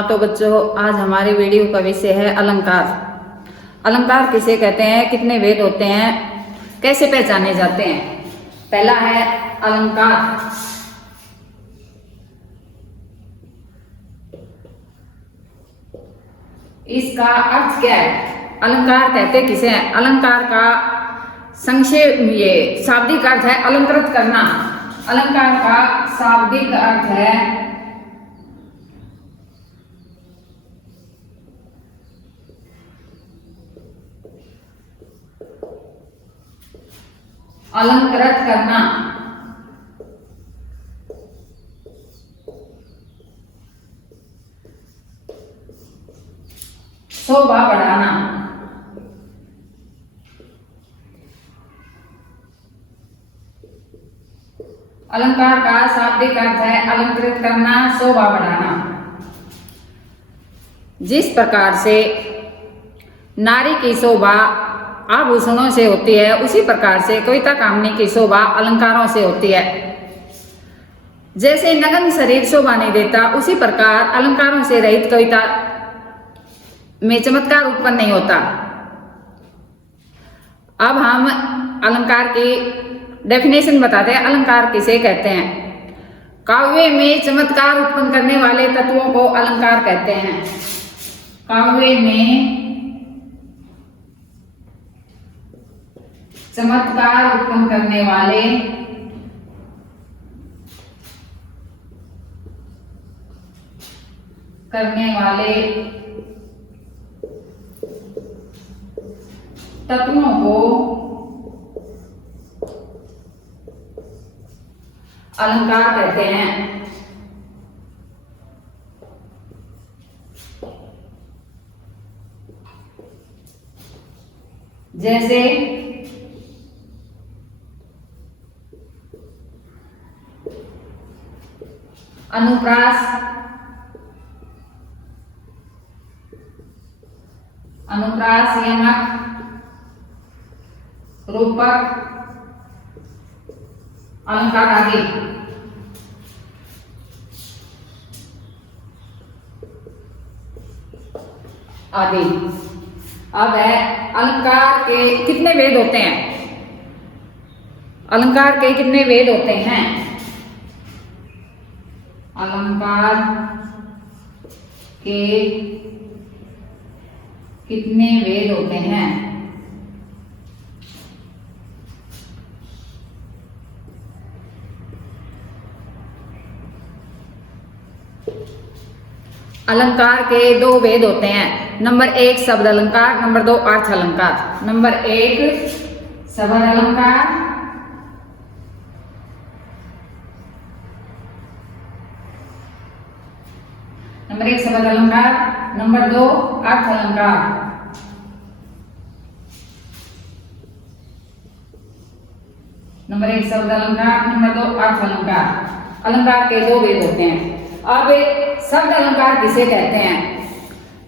हाँ तो बच्चों, आज हमारी वीडियो का विषय है अलंकार। अलंकार किसे कहते हैं, कितने भेद होते हैं, कैसे पहचाने जाते हैं। पहला है अलंकार। इसका अर्थ क्या है? अलंकार कहते किसे हैं? अलंकार का संक्षेप ये शाब्दिक अर्थ है अलंकृत करना। अलंकार का शाब्दिक अर्थ है अलंकृत करना। शोभा बढ़ाना। अलंकार का शाब्दिक अर्थ है अलंकृत करना, शोभा बढ़ाना। जिस प्रकार से नारी की शोभा आभूषणों से होती है, उसी प्रकार से कविता कामनी की शोभा अलंकारों से होती है। जैसे नग्न शरीर शोभा नहीं देता, उसी प्रकार अलंकारों से रहित कविता में चमत्कार उत्पन्न नहीं होता। अब हम अलंकार की डेफिनेशन बताते हैं। अलंकार किसे कहते हैं? काव्य में चमत्कार उत्पन्न करने वाले तत्वों को अलंकार कहते हैं। काव्य में चमत्कार उत्पन्न करने वाले तत्वों को अलंकार कहते हैं। जैसे अनुप्रास, यमक, रूपक, अलंकार आदि। अब है अलंकार के कितने भेद होते हैं? अलंकार के कितने भेद होते हैं? अलंकार के कितने भेद होते हैं? अलंकार के दो भेद होते हैं। नंबर 1 शब्द अलंकार, नंबर 2 अर्थ अलंकार। नंबर 1 शब्द अलंकार, नंबर 1 शब्द अलंकार, नंबर 2 अर्थ अलंकार। नंबर 1 शब्द अलंकार, नंबर 2 अर्थ अलंकार। अलंकार के दो भेद होते हैं। अब शब्द अलंकार किसे कहते हैं?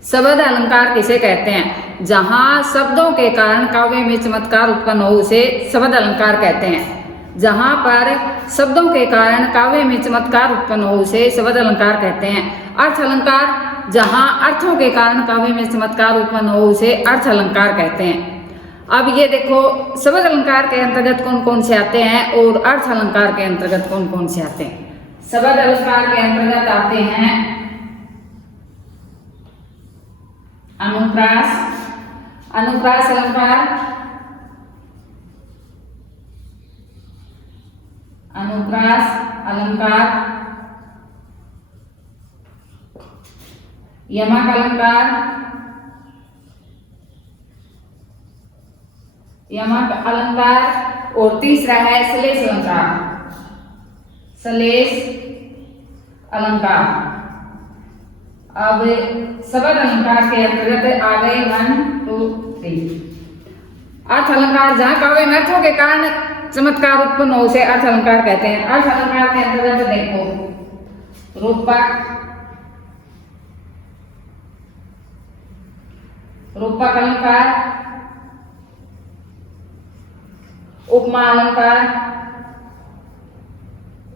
शब्द अलंकार किसे कहते हैं? जहां शब्दों के कारण काव्य में चमत्कार उत्पन्न हो, उसे शब्द अलंकार कहते हैं। जहां पर शब्दों के कारण काव्य में चमत्कार उत्पन्न हो, उसे शब्द अलंकार कहते हैं। अर्थ अलंकार, जहां अर्थों के कारण काव्य में चमत्कार उत्पन्न हो, उसे अर्थ अलंकार कहते हैं। अब ये देखो, शब्द अलंकार के अंतर्गत कौन कौन से आते हैं और अर्थ अलंकार के अंतर्गत कौन कौन से आते हैं। शब्द अलंकार के अंतर्गत आते हैं अनुप्रास, अनुप्रास अलंकार, अनुप्रास अलंकार, यमक अलंकार, यमक अलंकार और तीसरा है श्लेष अलंकार, श्लेष अलंकार। अब शब्द अलंकार के अंतर्गत आ गए 1 2 3। अर्थ अलंकार, जहां काव्य में अर्थों के कारण चमत्कार उत्पन्न हो, उसे अर्थ अलंकार कहते हैं। अर्थ अलंकार के अंतर्गत देखो रूपक, रूपक अलंकार, उपमा अलंकार,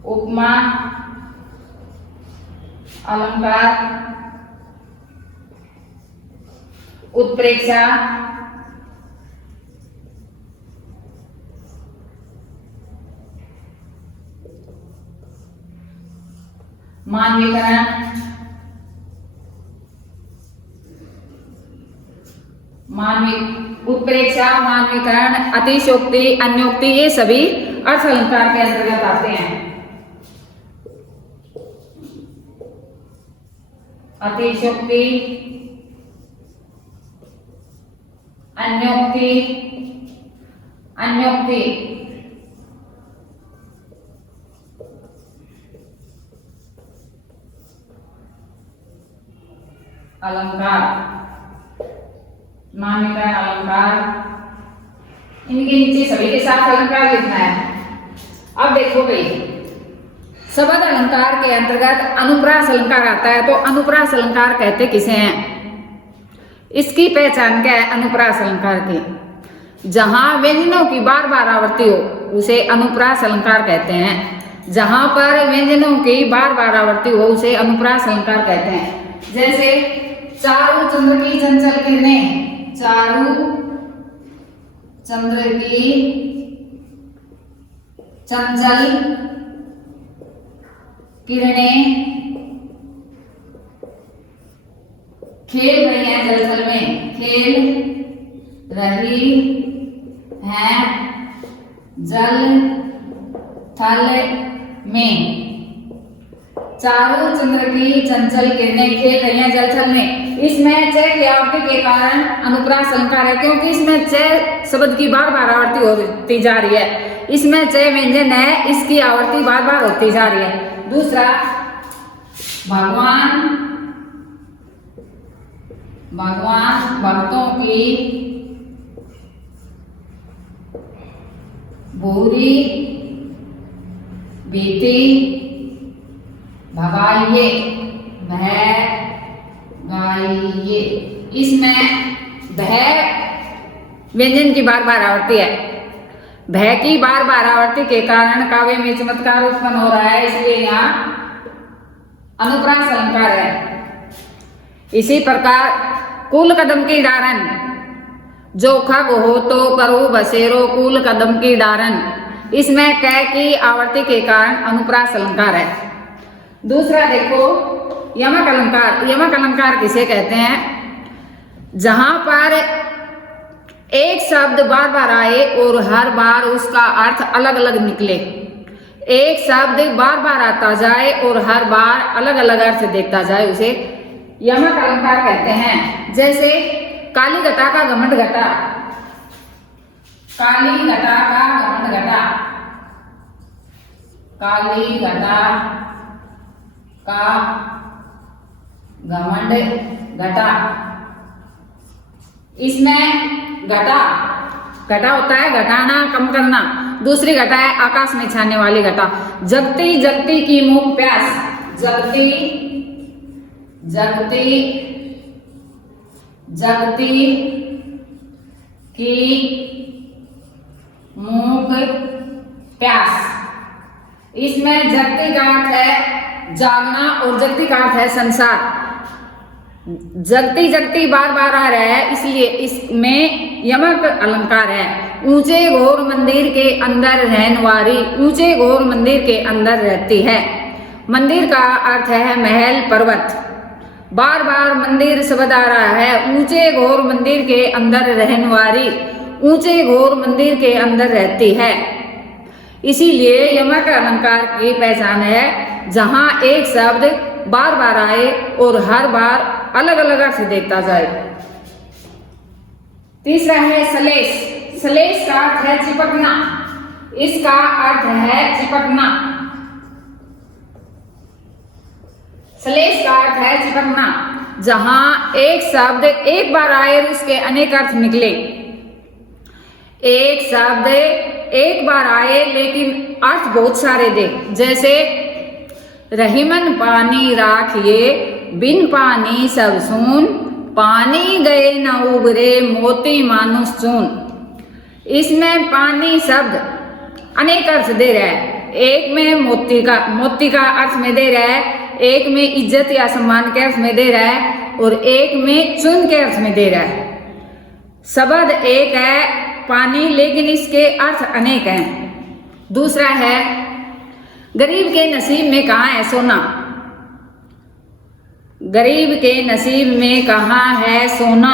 उपमा अलंकार, उत्प्रेक्षा, मानवीकरण, उत्प्रेक्षा, मानवीकरण, अतिशयोक्ति, अन्योक्ति, ये सभी अर्थ अलंकार के अंतर्गत आते हैं। अतिशयोक्ति, अन्योक्ति, अन्योक्ति, अलंकार, मानवीकरण, अलंकार, इनके नीचे सभी के साथ अलंकार लिखना है। अब देखो भाई, शब्द अलंकार के अंतर्गत अनुप्रास अलंकार आता है। तो अनुप्रास अलंकार कहते किसे हैं? इसकी पहचान क्या है अनुप्रास अलंकार की? जहां व्यंजनों की बार बार आवृत्ति हो उसे अनुप्रास अलंकार कहते हैं। जहां पर व्यंजनों की बार बार आवृत्ति हो उसे अनुप्रास अलंकार कहते हैं। जैसे चारु चंद्र की चंचल किरणें, चारु चंद्र की चंचल किरणें खेल रही हैं जलथल में, खेल रही हैं जल थल में। चारु चंद्र की चंचल किरणें खेल रही हैं जलथल में। इसमें च की आवृत्ति के कारण अनुप्रास अलंकार है, क्योंकि इसमें च शब्द की बार बार आवृत्ति होती जा रही है। इसमें च व्यंजन है, इसकी आवृत्ति बार बार होती जा रही है। दूसरा, भगवान भक्तों की बुरी भीति भगाइए, भगाइए। इसमें भय व्यंजन की बार बार आवृत्ति है। भय की बार बार आवृत्ति के कारण काव्य में चमत्कार उत्पन्न हो रहा है, इसलिए यहाँ अनुप्रास अलंकार है। इसी प्रकार कुल कदम की डारन, जो खग हो तो करो बसेरो कुल कदम की डारन। इसमें क की आवृत्ति के कारण अनुप्रास अलंकार है। दूसरा देखो, यमक अलंकार। यमक अलंकार किसे कहते हैं? जहां पर एक शब्द बार बार आए और हर बार उसका अर्थ अलग अलग निकले। एक शब्द बार बार आता जाए और हर बार अलग अलग अर्थ देखता जाए, उसे यमक अलंकार कहते हैं। जैसे काली घटा का घमंड घटा, काली घटा का घमंड घटा, काली घटा का घमंड घटा। इसमें घटा होता है घटाना, कम करना। दूसरी घटा है आकाश में छाने वाली घटा। जगती जगती की मूक प्यास, जगती जगती जगती की मूक प्यास। इसमें जगती का अर्थ है जागना और जगती का अर्थ है संसार। जगती जगती बार बार आ रहा है, इसलिए इसमें यमक अलंकार है। ऊंचे घोर मंदिर के अंदर रहने वाली, ऊंचे घोर मंदिर के अंदर रहती है। मंदिर का अर्थ है महल, पर्वत। बार बार मंदिर शब्द आ रहा है। ऊंचे घोर मंदिर के अंदर रहने वाली, ऊंचे घोर मंदिर के अंदर रहती है। इसीलिए यमक अलंकार की पहचान है जहां एक शब्द बार बार आए और हर बार अलग अलग अर्थ देखता जाए। तीसरा है सलेश। सलेश का अर्थ है चिपकना। इसका अर्थ है चिपकना। सलेश का अर्थ है चिपकना, जहां एक शब्द एक बार आए और उसके अनेक अर्थ निकले। एक शब्द एक बार आए लेकिन अर्थ बहुत सारे दे। जैसे रहीमन पानी राखिए, बिन पानी सब सून, पानी गए न उबरे, मोती मानुष चून। इसमें पानी शब्द अनेक अर्थ दे रहा है। एक में मोती का अर्थ में दे रहा है, एक में इज्जत या सम्मान के अर्थ में दे रहा है और एक में चून के अर्थ में दे रहा है। शब्द एक है पानी, लेकिन इसके अर्थ अनेक हैं। दूसरा है गरीब के नसीब में कहाँ है सोना। गरीब के नसीब में कहाँ है सोना।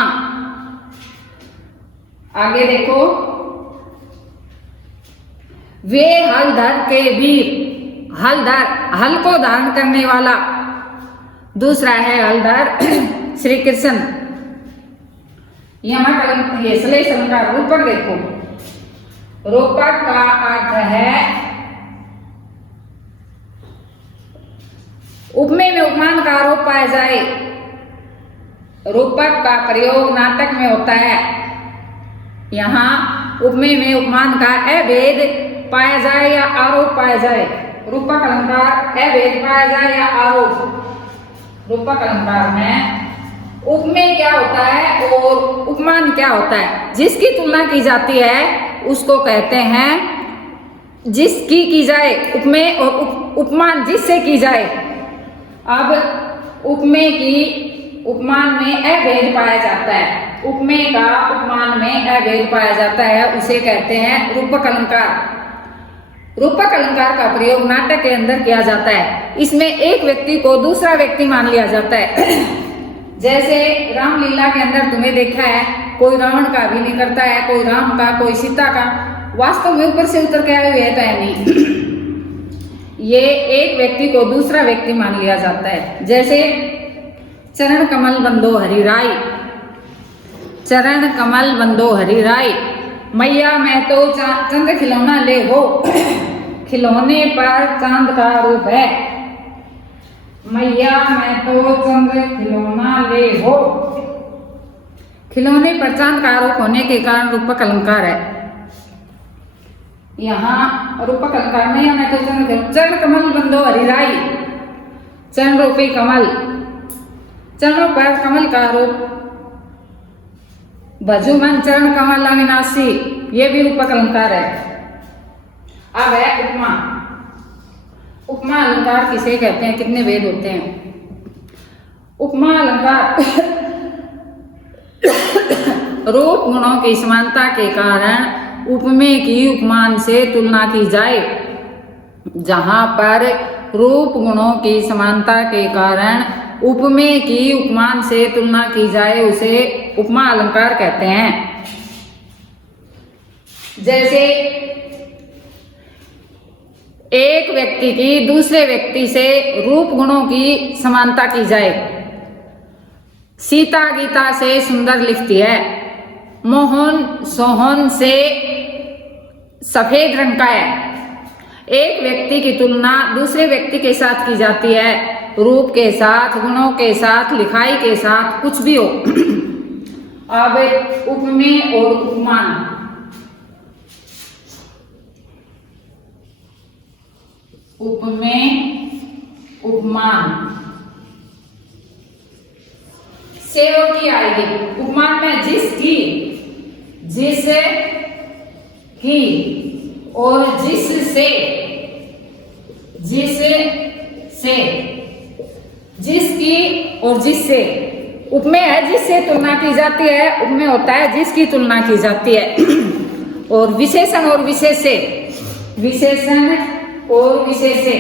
आगे देखो, वे हलधर के वीर, हलधर हल को धारण करने वाला। दूसरा है हलधर श्री कृष्ण। यहाँ पर ये श्लेषण का रूपक देखो, रूपक का अर्थ है उपमेय में उपमान का आरोप पाया जाए। रूपक का प्रयोग नाटक में होता है। यहाँ उपमेय में उपमान का अभेद पाया जाए या आरोप पाया जाए। रूपक अलंकार अभेद पाया जाए या आरोप। रूपक अलंकार में उपमेय क्या होता है और उपमान क्या होता है। जिसकी तुलना की जाती है उसको कहते हैं जिसकी की जाए उपमेय, और उपमान जिससे की जाए। अब उपमेय की उपमान में अभेद पाया जाता है, उपमेय का उपमान में अभेद पाया जाता है, उसे कहते हैं रूपक अलंकार। रूपक अलंकार का प्रयोग नाटक के अंदर किया जाता है। इसमें एक व्यक्ति को दूसरा व्यक्ति मान लिया जाता है। जैसे रामलीला के अंदर तुम्हें देखा है, कोई रावण का अभिनय करता है, कोई राम का, कोई सीता का। वास्तव में ऊपर से उतर के आए हुए है तो है नहीं। ये एक व्यक्ति को दूसरा व्यक्ति मान लिया जाता है। जैसे चरण कमल बंदो हरि राय, चरण कमल बंदो हरि राय। मैया मैं तो चंद्र खिलौना ले हो, खिलौने पर चांद का रूप है। मैया मैं तो चंद्र खिलौना ले हो, खिलौने पर चांद का आरोप होने के कारण रूपक अलंकार है। यहाँ रूपक अलंकार में मैं तो चरण कमल बंदो हरि राय, चरण रूपी कमल, चरणों पर कमल का आरोप। भजु मन चरण कमल अविनाशी, ये भी रूपक अलंकार है। अब है उपमा। उपमा अलंकार किसे कहते हैं, कितने भेद होते हैं। उपमा अलंकार रूप गुणों की समानता के कारण उपमेय की उपमान से तुलना की जाए। जहां पर रूप गुणों की समानता के कारण उपमेय की उपमान से तुलना की जाए उसे उपमा अलंकार कहते हैं। जैसे एक व्यक्ति की दूसरे व्यक्ति से रूप गुणों की समानता की जाए। सीता गीता से सुंदर लिखती है, मोहन सोहन से सफेद रंग का है। एक व्यक्ति की तुलना दूसरे व्यक्ति के साथ की जाती है, रूप के साथ, गुणों के साथ, लिखाई के साथ, कुछ भी हो। अब उपमेय और उपमान। उपमेय उपमान से और की आएगी। उपमान में जिसकी, जिस की और जिससे, जिससे, जिसकी और जिससे। उपमेय है जिससे तुलना की जाती है, उपमेय होता है जिसकी तुलना की जाती है। और विशेषण और विशेष से, विशेषण और विशेष से,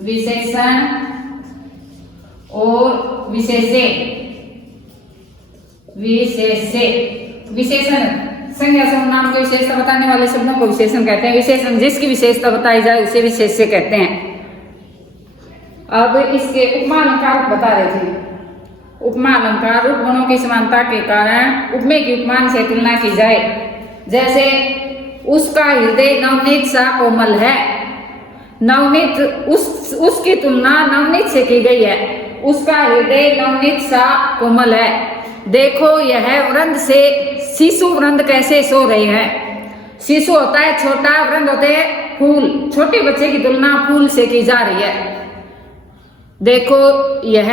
विशेषण और विशेष से, विशेष से। विशेषण संज्ञा सर्वनाम के विशेषता बताने वाले शब्दों को विशेषण कहते हैं। विशेषण जिसकी विशेषता बताई जाए उसे विशेष से कहते हैं। अब इसके उपमा अलंकार बता रहे थे। उपमा अलंकार रूप गुणों की समानता के कारण उपमेय की उपमान से तुलना की जाए। जैसे उसका हृदय नवनीत सा कोमल है। नवनीत, उसकी तुलना नवनीत से की गई है। उसका हृदय नवनीत सा कोमल है। देखो यह वृंद से शिशु वृंद कैसे सो रहे हैं। शिशु होता है छोटा, वृंद होते हैं फूल। छोटे बच्चे की तुलना फूल से की जा रही है। देखो यह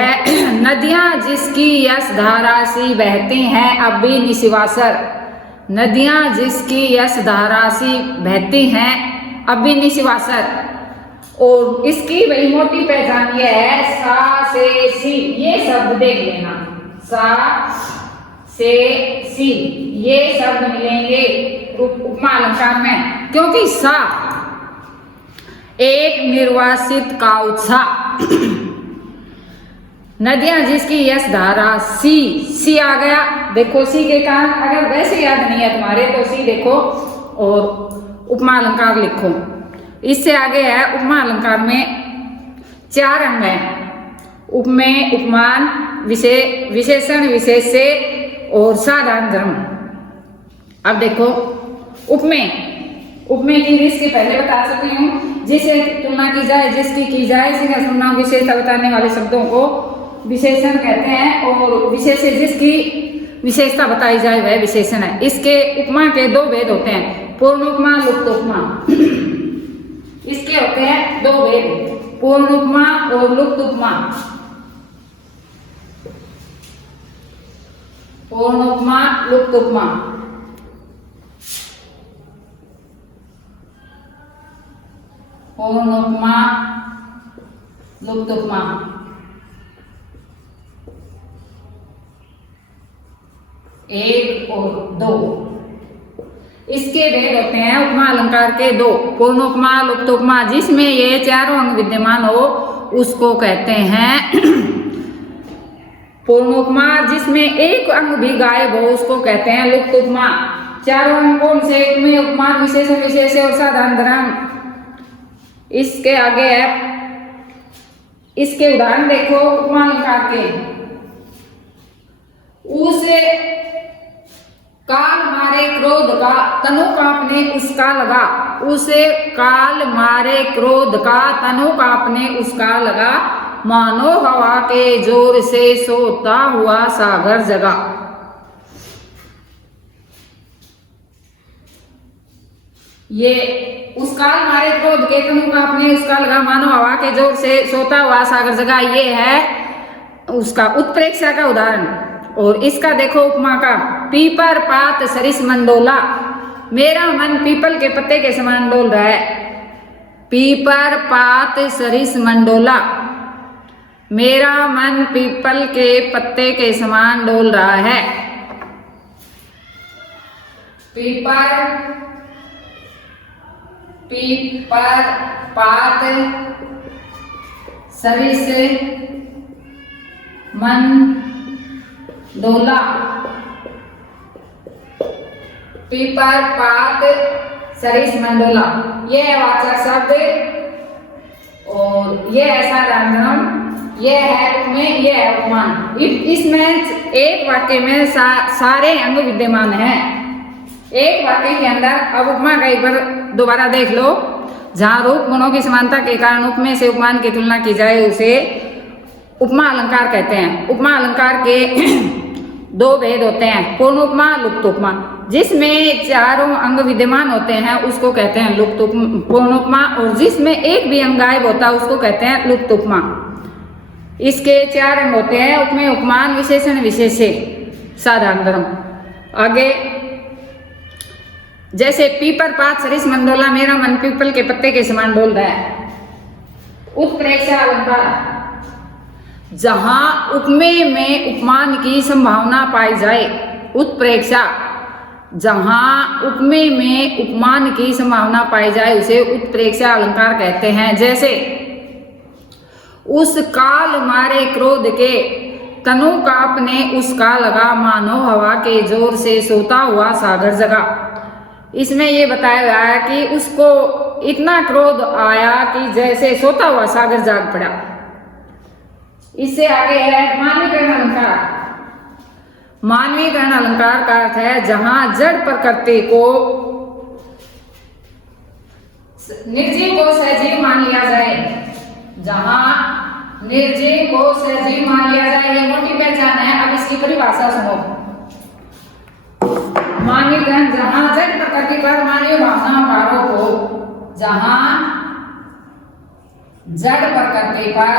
नदियां जिसकी यश धारा सी बहती हैं अब भी निशिवासर। नदियां जिसकी यश धारा सी बहती हैं अब भी निशिवासर। और इसकी वही मोटी पहचान यह है सा से सी। ये शब्द देख लेना, सा से, सी, ये शब्द मिलेंगे उपमा अलंकार में, क्योंकि सा एक निर्वासित का उत्साह। नदियां जिसकी यश धारा, सी आ गया। देखो सी के कारण अगर वैसे याद नहीं है तुम्हारे तो सी देखो और उपमा अलंकार लिखो। इससे आगे है उपमा अलंकार में 4 अंग है, उपमेय, उपमान, विशेषण, विशेष्य और साधारण धर्म। अब देखो उपमेय की इसके पहले बता सकती हूँ, जिसे तुलना की जाए, जिसकी की जाए, सर्वनाम विशेषता बताने वाले शब्दों को विशेषण कहते हैं, और विशेष्य जिसकी विशेषता बताई जाए वह विशेषण है। इसके उपमा के 2 भेद होते हैं, पूर्ण उपमा, लुप्त उपमा। इसके होते हैं 2 भेद, पूर्ण उपमा और लुप्त उपमा। पूर्ण उपमा, लुप्त उपमा। पूर्ण उपमा, लुप्त उपमा। एक और 2 इसके भेद होते हैं उपमा अलंकार के 2, पूर्ण उपमा, लुप्त उपमा। जिसमें ये चारों अंग विद्यमान हो उसको कहते हैं पूर्ण उपमा, जिसमें एक अंग भी गायब हो उसको कहते हैं लुप्त उपमा। चारों अंग कौन से? उपमेय, उपमान, विशेषण, विशेष्य और साधारण धर्म। इसके आगे है, इसके उदाहरण देखो उपमा अलंकार के। उसे काल मारे क्रोध का, तनु कांपने उसका लगा। उसे काल मारे क्रोध का, तनु कांपने उसका लगा। मानो हवा के जोर से सोता हुआ सागर जगा। ये उस काल मारे क्रोध के, तनु कांपने उसका लगा, मानो हवा के जोर से सोता हुआ सागर जगा। ये है उसका उत्प्रेक्षा का उदाहरण। और इसका देखो उपमा का, पीपर पात सरिस मंडोला। मेरा मन पीपल के पत्ते के समान डोल रहा है। पीपर पात सरिस मंडोला, मेरा मन पीपल के पत्ते के समान डोल रहा है। पीपर पात सरिस मंडोला। पीपर पात सरिस मंडोला, ये है वाचक शब्द और ये है साधारण धर्म, ये है उपमेय, ये है उपमान। इसमें एक वाक्य में सारे अंग विद्यमान हैं। एक वाक्य के अंदर, अब उपमा का एक बार दोबारा देख लो, जहां रूप गुणों की समानता के कारण उपमेय से उपमान की तुलना की जाए उसे उपमा अलंकार कहते हैं। उपमा अलंकार के 2 भेद होते हैं, पूर्ण उपमा, लुप्त उपमा। जिसमें चारों अंग विद्यमान होते हैं उसको कहते हैं पूर्ण उपमा, और जिसमें एक भी अंग गायब होता है उसको कहते हैं लुप्त उपमा। इसके 4 अंग होते हैं, उपमेय, उपमान, विशेषण, विशेष्य, साधारण धर्म। आगे जैसे पीपर पात सरिस मंडोला, मेरा मन पीपल के पत्ते के समान डोल रहा है। उत्प्रेक्षा अलंकार, जहां उपमेय में उपमान की संभावना पाई जाए। उत्प्रेक्षा, जहां उपमेय में उपमान की संभावना पाई जाए उसे उत्प्रेक्षा अलंकार कहते हैं। जैसे उस काल मारे क्रोध के, तनु कांपने उसका लगा, मानो हवा के जोर से सोता हुआ सागर जगा। इसमें यह बताया गया है कि उसको इतना क्रोध आया कि जैसे सोता हुआ सागर जाग पड़ा। इससे आगे है मानवीकरण अलंकार। मानवीकरण अलंकार का अर्थ है जहां जड़ प्रकृति को, निर्जीव को सजीव मान लिया जाए। जहां निर्जीव को सजीव मान लिया जाए, ये मोटी पहचान है। अब इसकी परिभाषा सुनो। मानवीकरण, जहां जड़ प्रकृति पर मानवीय भावनाओं का आरोप हो। जहां जड़ प्रकृति पर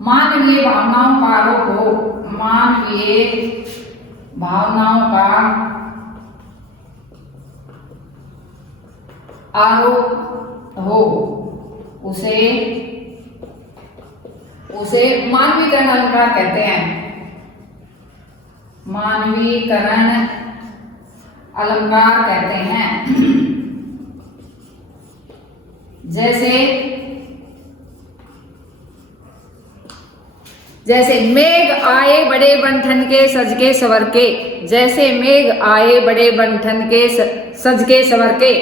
मानवीय भावनाओं का आरोप हो। मानवीय भावनाओं का आरोप हो, उसे उसे मानवीकरण अलंकार कहते हैं। मानवीकरण अलंकार कहते हैं। जैसे मेघ आए बड़े बंठन के सज के सवर के। जैसे मेघ आए बड़े बंठन के सज के सवर के।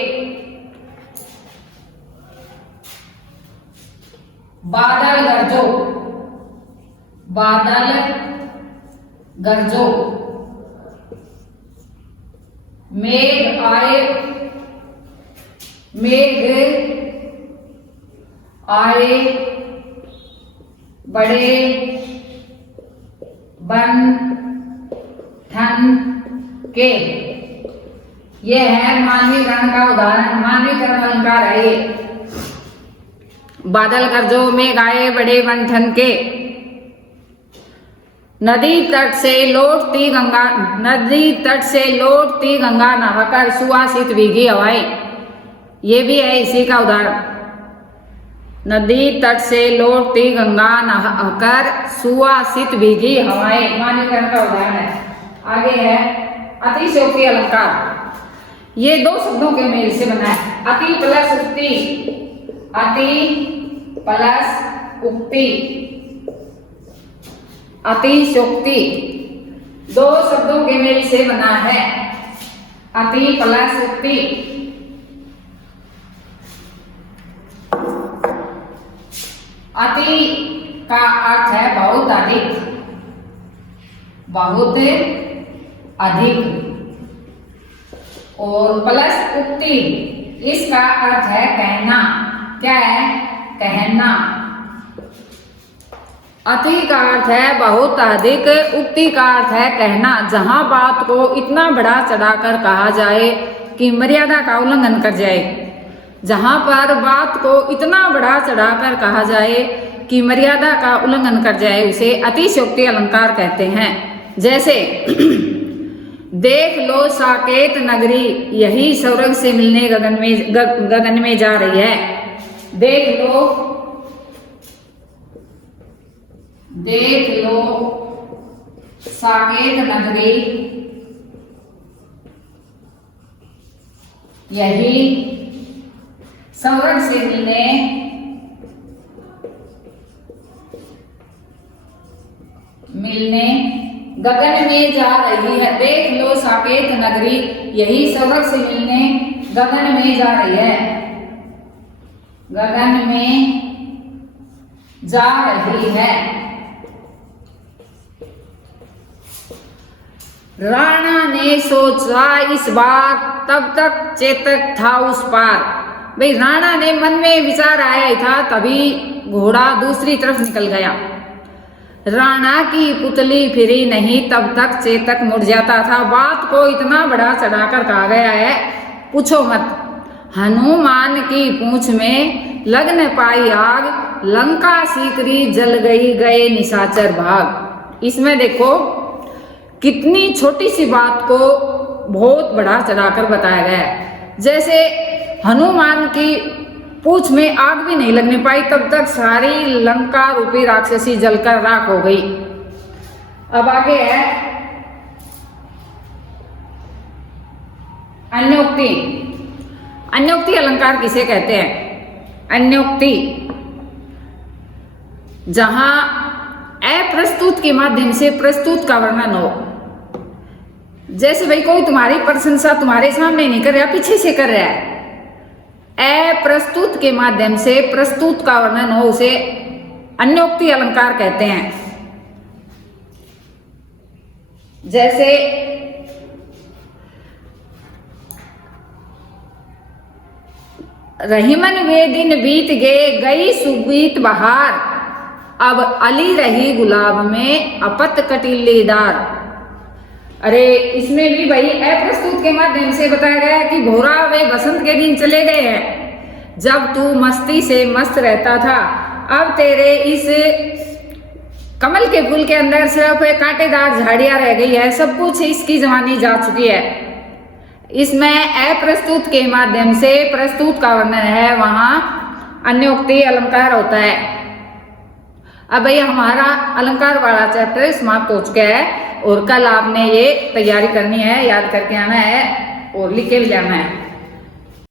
बादल गरजो। बादल गरजो। मेघ आए। मेघ आए बड़े बंठन के। यह है मानवीकरण का उदाहरण। मानवीकरण अलंकार है ये। बादल गरजो मेघ आए बड़े बंठन के। नदी तट से लौटती गंगा। नदी तट से लौटती गंगा नहाकर सुवासित भीगी हवाएं। ये भी है इसी का उदाहरण। नदी तट से लौटती गंगा नहाकर सुवासित भीगी हवाएं मानवीकरण का उदाहरण है। आगे है अतिशयोक्ति अलंकार। ये दो शब्दों के मेल से बना है। अति प्लस उक्ति। अति प्लस उक्ति। अतिशयोक्ति दो शब्दों के मेल से बना है। अति प्लस उक्ति। अति का अर्थ है बहुत अधिक। बहुत अधिक। और प्लस उक्ति इसका अर्थ है कहना। क्या है? कहना। अति का अर्थ है बहुत अधिक। उक्ति का अर्थ है कहना। जहां बात को इतना बढ़ा चढ़ाकर कहा जाए कि मर्यादा का उल्लंघन कर जाए। जहां पर बात को इतना बढ़ा चढ़ाकर कहा जाए कि मर्यादा का उल्लंघन कर जाए उसे अतिशयोक्ति अलंकार कहते हैं। जैसे देख लो साकेत नगरी यही स्वर्ग से मिलने गगन में जा रही है। देख लो साकेत नगरी यही स्वर्ग से मिलने गगन में जा रही है। देख लो साकेत नगरी यही स्वर्ग से मिलने गगन में जा रही है। गगन में जा रही है। राणा ने सोचा इस बार तब तक चेतक था उस पार। भाई राणा ने मन में विचार आया था तभी घोड़ा दूसरी तरफ निकल गया। राणा की पुतली फिरी नहीं तब तक चेतक मुड़ जाता था। बात को इतना बढ़ा चढ़ाकर कहा गया है पूछो मत। हनुमान की पूंछ में लग न पाई आग लंका सीकरी जल गई गए निशाचर भाग। इसमें देखो कितनी छोटी सी बात को बहुत बढ़ा चढ़ाकर बताया गया है। जैसे हनुमान की पूंछ में आग भी नहीं लगने पाई तब तक सारी लंका रूपी राक्षसी जलकर राख हो गई। अब आगे है अन्योक्ति। अन्योक्ति अलंकार किसे कहते हैं? अन्योक्ति जहां अप्रस्तुत के माध्यम से प्रस्तुत का वर्णन हो। जैसे भाई कोई तुम्हारी प्रशंसा तुम्हारे सामने नहीं कर रहा पीछे से कर रहा है। अप्रस्तुत के माध्यम से प्रस्तुत का वर्णन हो उसे अन्योक्ति अलंकार कहते हैं। जैसे रहीमन वे दिन बीत गए गई सुबीत बहार अब अली रही गुलाब में अपत कटीली डार। अरे इसमें भी भाई अप्रस्तुत के माध्यम से बताया गया है कि भोरा वे बसंत के दिन चले गए हैं जब तू मस्ती से मस्त रहता था। अब तेरे इस कमल के फूल के अंदर सिर्फ कांटेदार झाड़ियां रह गई है। सब कुछ इसकी जवानी जा चुकी है। इसमें अप्रस्तुत के माध्यम से प्रस्तुत का वर्णन है वहां अन्योक्ति अलंकार होता है। अब भैया हमारा अलंकार वाला चैप्टर समाप्त हो चुका है और कल आपने ये तैयारी करनी है, याद करके आना है और लिख के भी जाना है।